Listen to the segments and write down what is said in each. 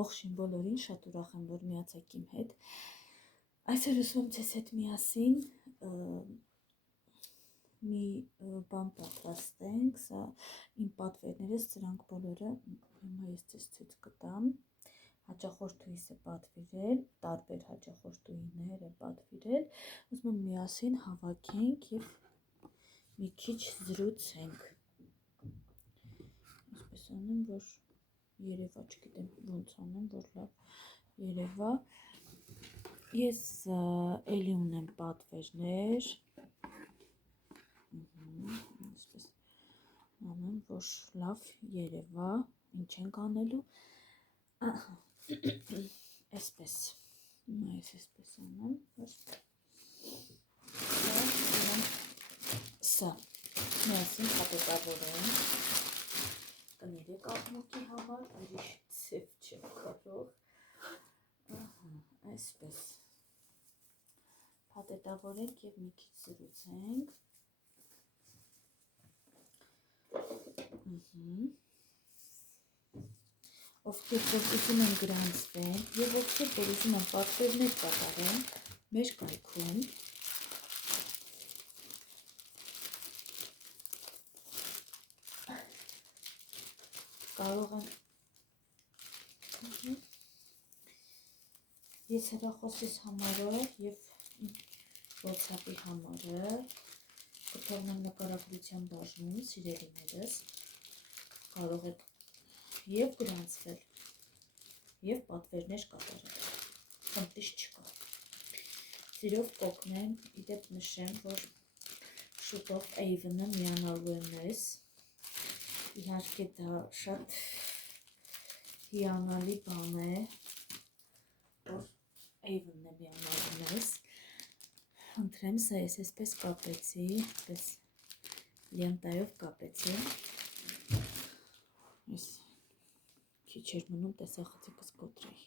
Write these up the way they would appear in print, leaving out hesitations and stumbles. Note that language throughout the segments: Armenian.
Ողջույն բոլորին, շատ ուրախ եմ, որ միացեք իմ հետ։ Այսօր ուզում եմ ձեզ հետ միասին մի բան պատրաստենք, սա իմ պատվերներս, սրանք բոլորը հիմա ես ձեզ ցույց կտամ։ Հաճախորդուհիս է պատվիրել, տարբեր հաճախորդուհիներ է պատվիրել, ուզում եմ միասին հավաքենք եւ մի քիչ զրուցենք։ Այսպես անեմ, որ երևա, չգիտեմ ոնց անեմ, որ լավ երևա։ Ես էլի ունեմ պատվերներ։ Այսպես անեմ, որ լավ երևա, ինչ ենք անելու։ Այսպես։ Այս այսպես անեմ, որ սա միասին պատետավորեմ։ Կներեք աղմուկի համար, ուրիշ ցև չեմ կարող։ Այսպես պատետավորենք եւ մի քիչ զրուցենք։ Ովքեր ուզում են գրանցվել եւ ովքեր որ ուզում են պատվերներ կատարեն մեր կայքում, կարող են ես հեռախոսիս համարը եւ WhatsApp-ի համարը կթողնեմ նկարագրության բաժնում, սիրելիներս, կարող եք եւ գրանցվել եւ պատվերներ կատարել, խնդիր չկա։ Սիրով կօգնեմ, իդեպ նշեմ, որ շուտով Avon-ը միանալու է մեզ, իհարկե դա շատ հիանալի բան է, որ Avon-ն է միանալու մեզ, խնդրեմ, սա ես այսպես կապեցի, այսպես լենտայով կապեցի, ես քիչ էր մնում տեսախցիկս կոտրեի,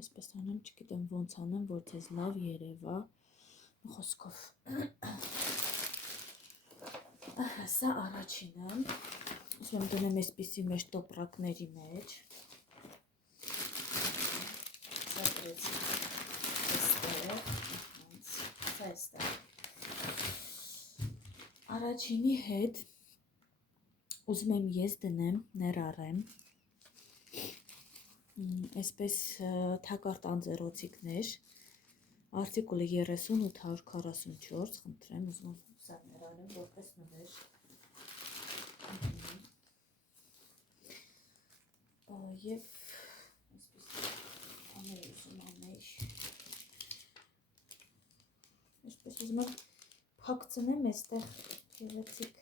այսպես անեմ, չգիտեմ ոնց անեմ, որ ձեզ լավ երևա, խոսքով, սա առաջինը, ուզում եմ դնեմ այսպիսի մեր տոպրակների մեջ, սա դրեցի այստեղ, սա այստեղ, առաջինի հետ ուզում եմ ես դնեմ, ներառեմ, այսպես թակարդ անձեռոցիկներ, արտիկուլը 30-844, խնդրեմ, ուզում եմ սա ներառեմ, որպես նվեր, և այսպես աներ ուզում աներ, այսպես ուզում եմ փակցնեմ այստեղ գեղեցիկ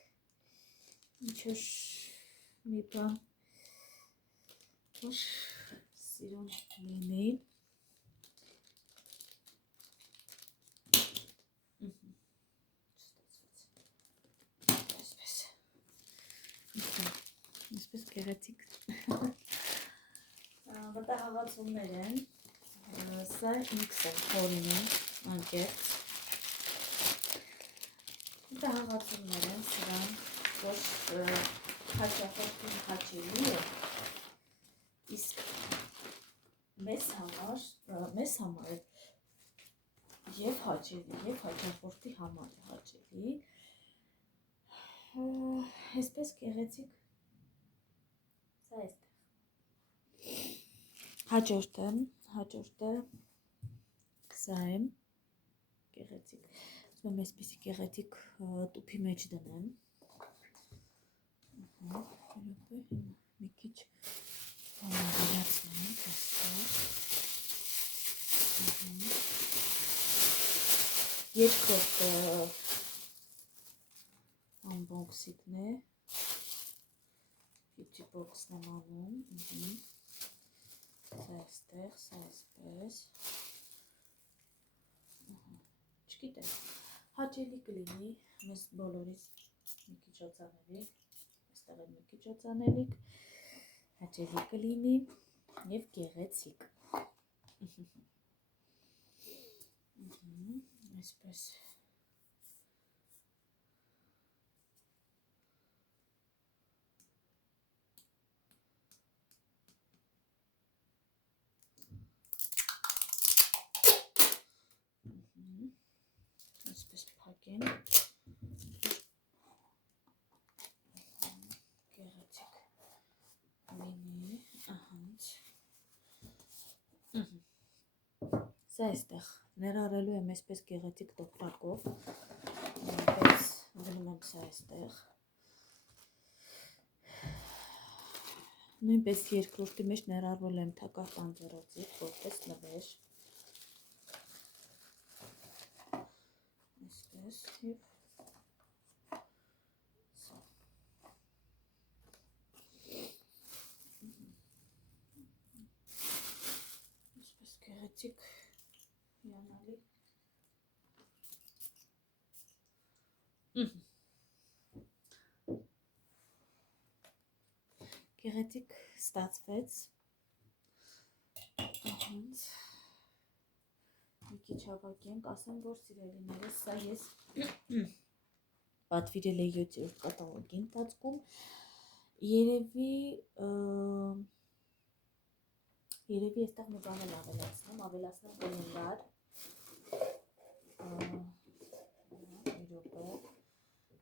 ինչ-որ մի բան, որ սիրուն լինի, այսպես գեղեցիկ, վտահաղացումներ են, սա ինքս եմ խորինում, անկեղծ, վտահաղացումներ են սրան, որ հաճախորդին հաճելի է, իսկ մեզ համար է և հաճելի, և հաճախորդի համար է հաճելի, այսպես գեղեցիկ, սա այստեղ, հաջորդը սա եմ, գեղեցիկ, ուզում եմ այսպիսի գեղեցիկ տուփի մեջ դնեմ, մի քիչ բանավորացնենք երկրորդ unboxing-ն է, beauty box-ն եմ անում, սա այստեղ, սա այսպես, չգիտեմ, հաճելի կլինի, մեզ բոլորից մի քիչ օծանելիք, այստեղ էլ մի քիչ օծանելիք, հաճելի կլինի և գեղեցիկ, այսպես, են։ Գեղեցիկ լինի, ահանց։ Սա այստեղ ներառելու եմ այսպես գեղեցիկ տոպրակով, այնպես գնում եմ սա այստեղ։ Նույնպես երկրորդի մեջ ներառվել եմ թակարդ անձեռոցիկ, որպես նվեր։ Այսպես և սա։ Այսպես գեղեցիկ հիանալի։ Գեղեցիկ ստացվեց, ահանց, մի քիչ հավաքենք, ասեմ, որ սիրելիներս, սա ես պատվիրել է 7-րդ կատալոգի ընթացքում, երևի այստեղ մի բան էլ ավելացնեմ կալենդար, մի րոպե,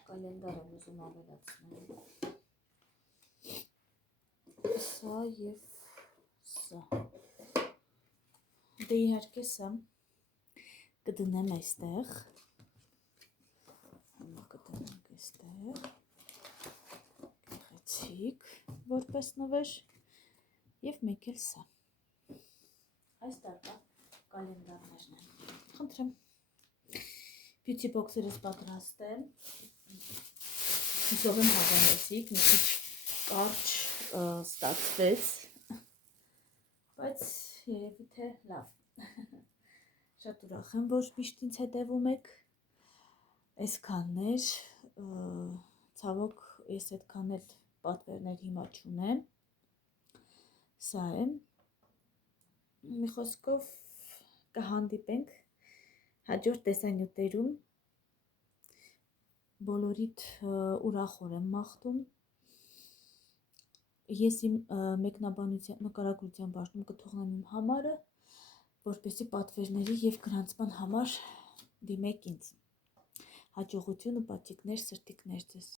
կալենդար եմ ուզում ավելացնել, սա և սա, դե իհարկե սա կդնեմ այստեղ, կդնենք այստեղ, գեղեցիկ, որպես նվեր, և մեկ էլ սա, այս տարվա կալենդարներն են, խնդրեմ, բյութի բոքսերս պատրաստ եմ, հուսով եմ հավանեցիք, մի քիչ կարճ ստացվեց, բայց երևի թե լավ, շատ ուրախ եմ, որ միշտ ինձ հետևում եք, այսքանն էր, ցավոք ես այդքան էլ պատվերներ հիմա չունեմ, սա է, մի խոսքով կհանդիպենք հաջորդ տեսանյութերում, բոլորիդ ուրախոր եմ մաղթում, ես իմ նկարագրության բաժնում կթողնեմ իմ համարը, որպեսզի պատվերների և գրանցման համար դիմեք ինձ, հաջողություն ու պատիվներ, սրտիկներ ձեզ։